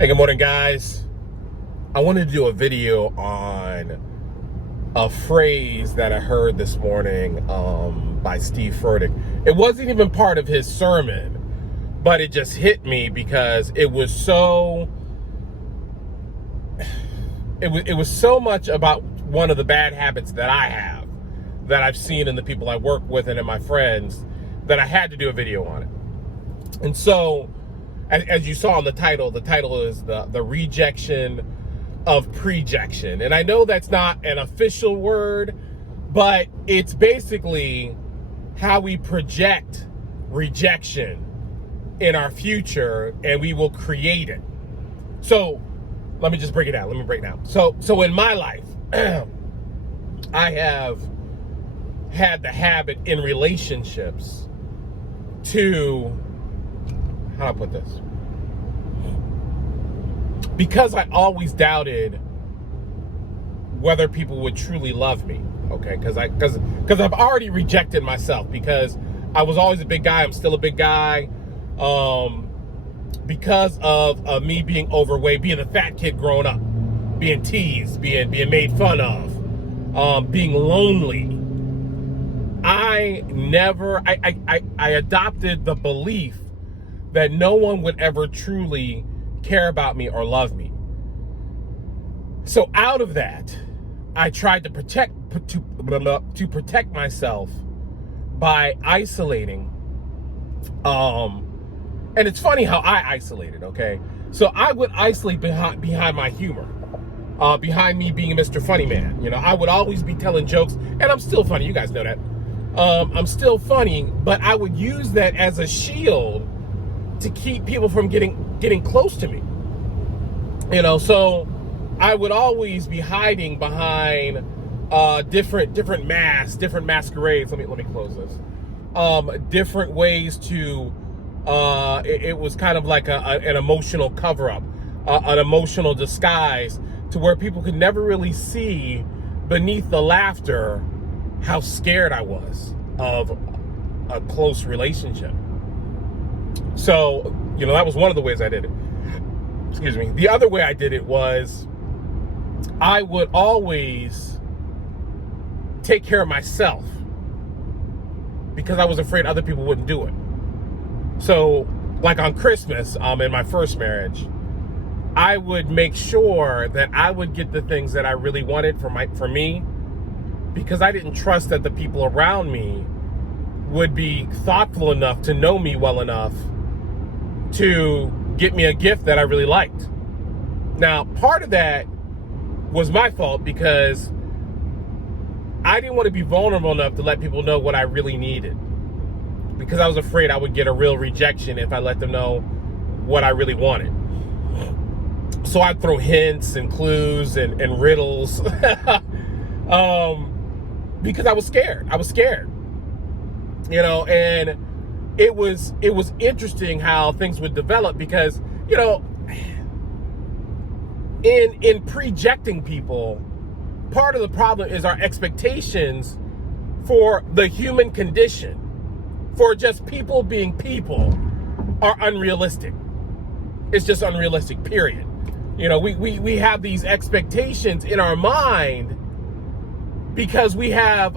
Hey, good morning, guys. I wanted to do a video on a phrase that I heard this morning by Steve Furtick. It wasn't even part of his sermon, but it just hit me because it was so much about one of the bad habits that I have, that I've seen in the people I work with and in my friends, that I had to do a video on it. And so, as you saw in the title is the rejection of pre-jection. And I know that's not an official word, but it's basically how we project rejection in our future, and we will create it. So let me just break it down. So in my life, I have had the habit in relationships to, how do I put this? Because I always doubted whether people would truly love me, okay? Because I've already rejected myself, because I was always a big guy. I'm still a big guy. Because of me being overweight, being a fat kid growing up, being teased, being made fun of, being lonely. I adopted the belief that no one would ever truly care about me or love me. So out of that, I tried to protect myself by isolating. And it's funny how I isolated, okay? So I would isolate behind my humor, behind me being Mr. Funny Man. You know, I would always be telling jokes, and I'm still funny. You guys know that. I'm still funny, but I would use that as a shield to keep people from getting close to me. You know, so I would always be hiding behind different masks, different masquerades. Let me close this. Different ways to. It was kind of like an emotional cover-up, an emotional disguise, to where people could never really see beneath the laughter how scared I was of a close relationship. So, you know, that was one of the ways I did it. Excuse me. The other way I did it was I would always take care of myself because I was afraid other people wouldn't do it. So, like on Christmas, in my first marriage, I would make sure that I would get the things that I really wanted for me, because I didn't trust that the people around me would be thoughtful enough to know me well enough to get me a gift that I really liked. Now, part of that was my fault, because I didn't want to be vulnerable enough to let people know what I really needed, because I was afraid I would get a real rejection if I let them know what I really wanted. So I'd throw hints and clues and riddles because I was scared. You know, and it was interesting how things would develop, because, you know, in projecting people, part of the problem is our expectations for the human condition, for just people being people, are unrealistic. It's just unrealistic, period. You know, we have these expectations in our mind because we have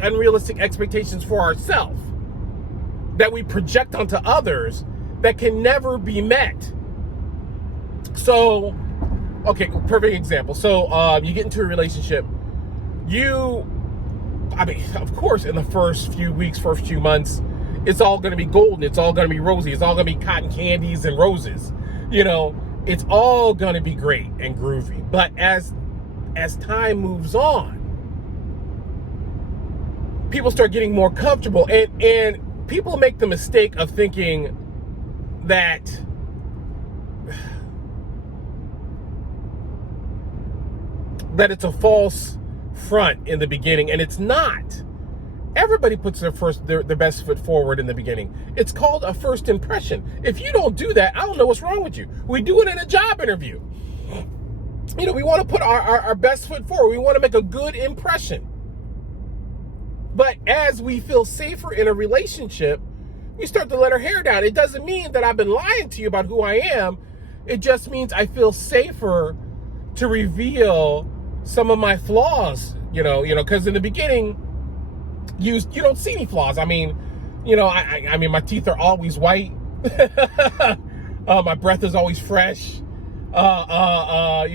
unrealistic expectations for ourselves that we project onto others that can never be met. So, okay, perfect example. So you get into a relationship. Of course, in the first few weeks, first few months, it's all going to be golden. It's all going to be rosy. It's all going to be cotton candies and roses. You know, it's all going to be great and groovy. But as time moves on, people start getting more comfortable, and people make the mistake of thinking that it's a false front in the beginning, and it's not. Everybody puts their best foot forward in the beginning. It's called a first impression. If you don't do that, I don't know what's wrong with you. We do it in a job interview. You know, we want to put our best foot forward. We want to make a good impression. But as we feel safer in a relationship, we start to let our hair down. It doesn't mean that I've been lying to you about who I am. It just means I feel safer to reveal some of my flaws, because in the beginning, you don't see any flaws. I mean, I mean, my teeth are always white. My breath is always fresh. I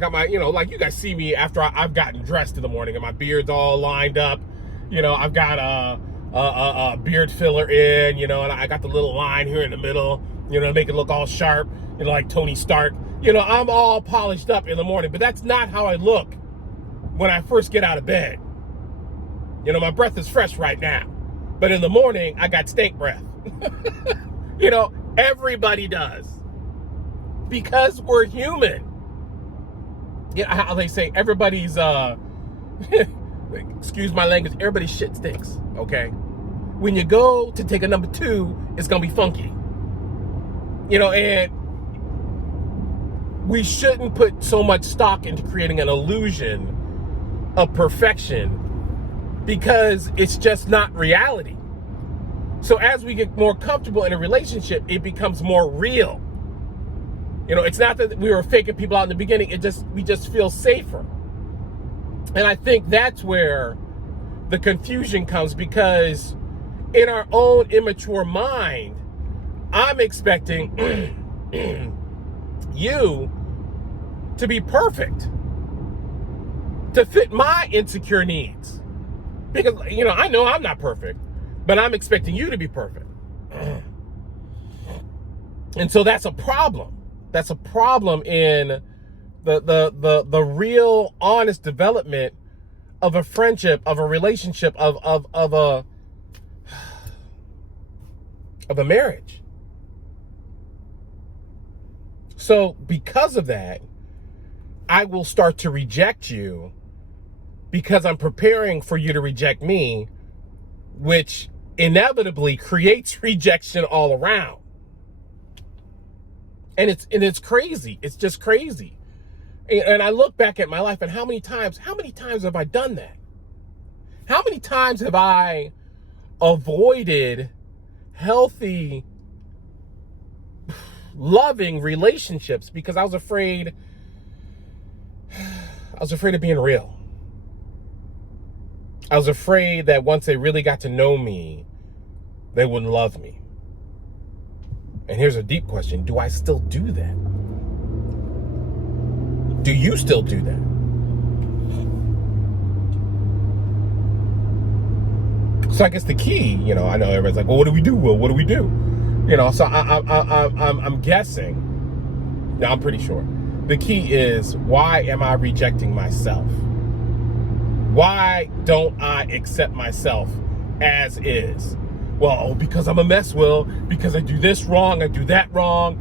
got my, like you guys see me after I've gotten dressed in the morning and my beard's all lined up. I've got a beard filler in, and I got the little line here in the middle, to make it look all sharp, like Tony Stark. I'm all polished up in the morning, but that's not how I look when I first get out of bed. My breath is fresh right now, but in the morning, I got stink breath. Everybody does. Because we're human. How they say everybody's, excuse my language, everybody's shit stinks, okay? When you go to take a number 2, it's gonna be funky. And we shouldn't put so much stock into creating an illusion of perfection because it's just not reality. So as we get more comfortable in a relationship, it becomes more real. It's not that we were faking people out in the beginning, we just feel safer. And I think that's where the confusion comes, because in our own immature mind, I'm expecting you to be perfect, to fit my insecure needs. Because, I know I'm not perfect, but I'm expecting you to be perfect. And so that's a problem. That's a problem in the real honest development of a friendship, of a relationship, of a marriage. So because of that, I will start to reject you because I'm preparing for you to reject me, which inevitably creates rejection all around. And it's crazy. It's just crazy. And I look back at my life and how many times have I done that? How many times have I avoided healthy, loving relationships because I was afraid of being real. I was afraid that once they really got to know me, they wouldn't love me. And here's a deep question. Do I still do that? Do you still do that? So I guess the key, I know everybody's like, well, what do we do? Well, what do we do? So I'm guessing, now I'm pretty sure. The key is, why am I rejecting myself? Why don't I accept myself as is? Well, because I'm a mess, because I do this wrong, I do that wrong.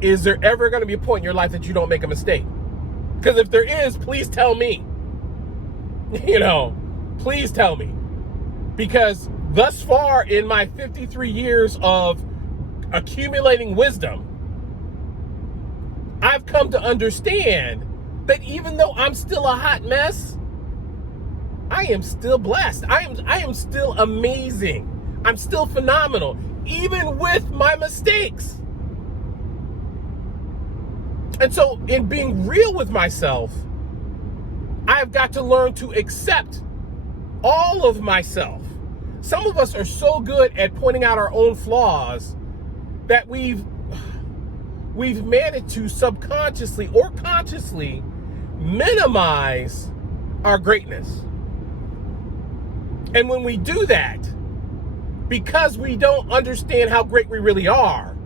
Is there ever going to be a point in your life that you don't make a mistake? Because if there is, please tell me. Please tell me. Because thus far in my 53 years of accumulating wisdom, I've come to understand that even though I'm still a hot mess, I am still blessed. I am still amazing. I'm still phenomenal, even with my mistakes. And so in being real with myself, I've got to learn to accept all of myself. Some of us are so good at pointing out our own flaws that we've managed to subconsciously or consciously minimize our greatness. And when we do that, because we don't understand how great we really are,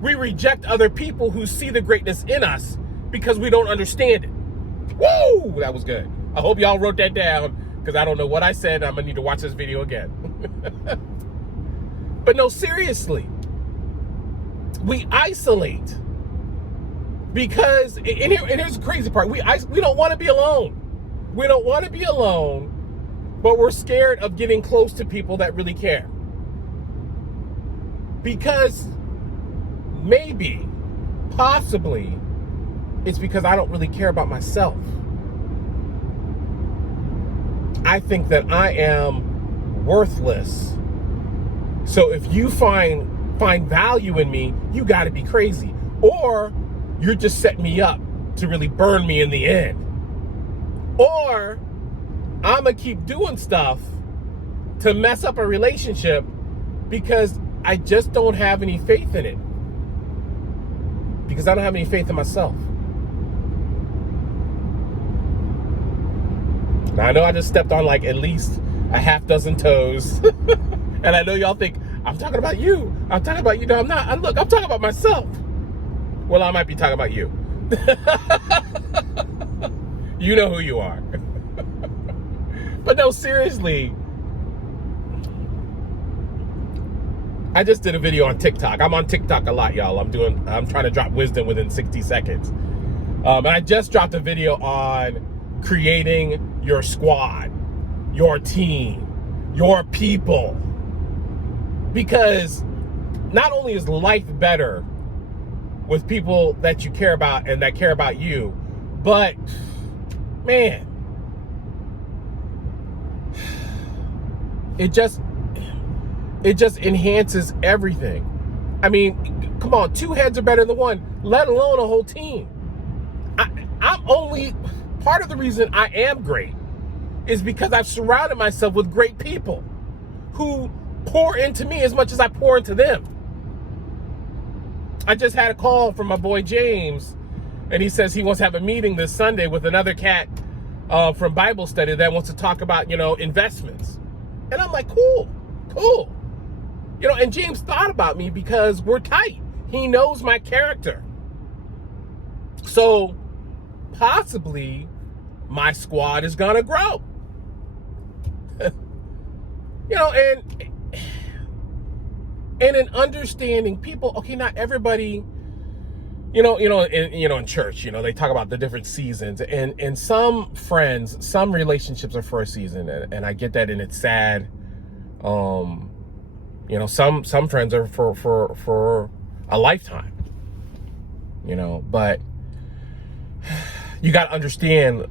we reject other people who see the greatness in us because we don't understand it. Woo! That was good. I hope y'all wrote that down, because I don't know what I said. I'm going to need to watch this video again. But no, seriously. We isolate. Because, and here's the crazy part. We don't want to be alone. We don't want to be alone, but we're scared of getting close to people that really care. Because maybe, possibly, it's because I don't really care about myself. I think that I am worthless. So if you find find value in me, you got to be crazy. Or you're just setting me up to really burn me in the end. Or I'm going to keep doing stuff to mess up a relationship because I just don't have any faith in it. Because I don't have any faith in myself. Now, I know I just stepped on like at least a half dozen toes. And I know y'all think, I'm talking about you. I'm talking about you. No, I'm not. Look, I'm talking about myself. Well, I might be talking about you. You know who you are. But no, seriously. I just did a video on TikTok. I'm on TikTok a lot, y'all. I'm trying to drop wisdom within 60 seconds. And I just dropped a video on creating your squad, your team, your people. Because not only is life better with people that you care about and that care about you, but man, it just enhances everything. I mean, come on, two heads are better than one, let alone a whole team. I'm only, part of the reason I am great is because I've surrounded myself with great people who pour into me as much as I pour into them. I just had a call from my boy James, and he says he wants to have a meeting this Sunday with another cat from Bible study that wants to talk about, investments. And I'm like, cool. And James thought about me because we're tight. He knows my character. So possibly my squad is gonna grow. And in understanding people, okay, not everybody, in church, they talk about the different seasons, and some friends, some relationships are for a season, and I get that, and it's sad. Some friends are for a lifetime, but you got to understand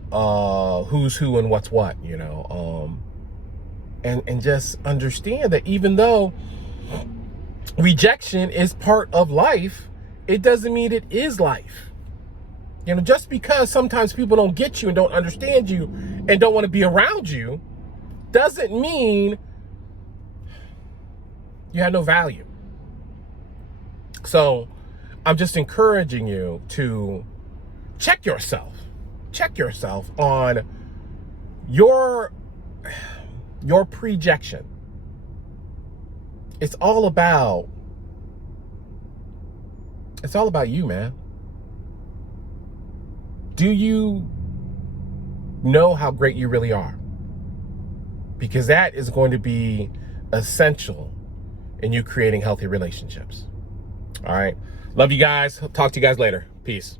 who's who and what's what, and just understand that even though rejection is part of life, it doesn't mean it is life. Just because sometimes people don't get you and don't understand you and don't want to be around you doesn't mean you have no value. So I'm just encouraging you to check yourself on your pre-jection. It's all about you, man. Do you know how great you really are? Because that is going to be essential in you creating healthy relationships. All right. Love you guys. Talk to you guys later. Peace.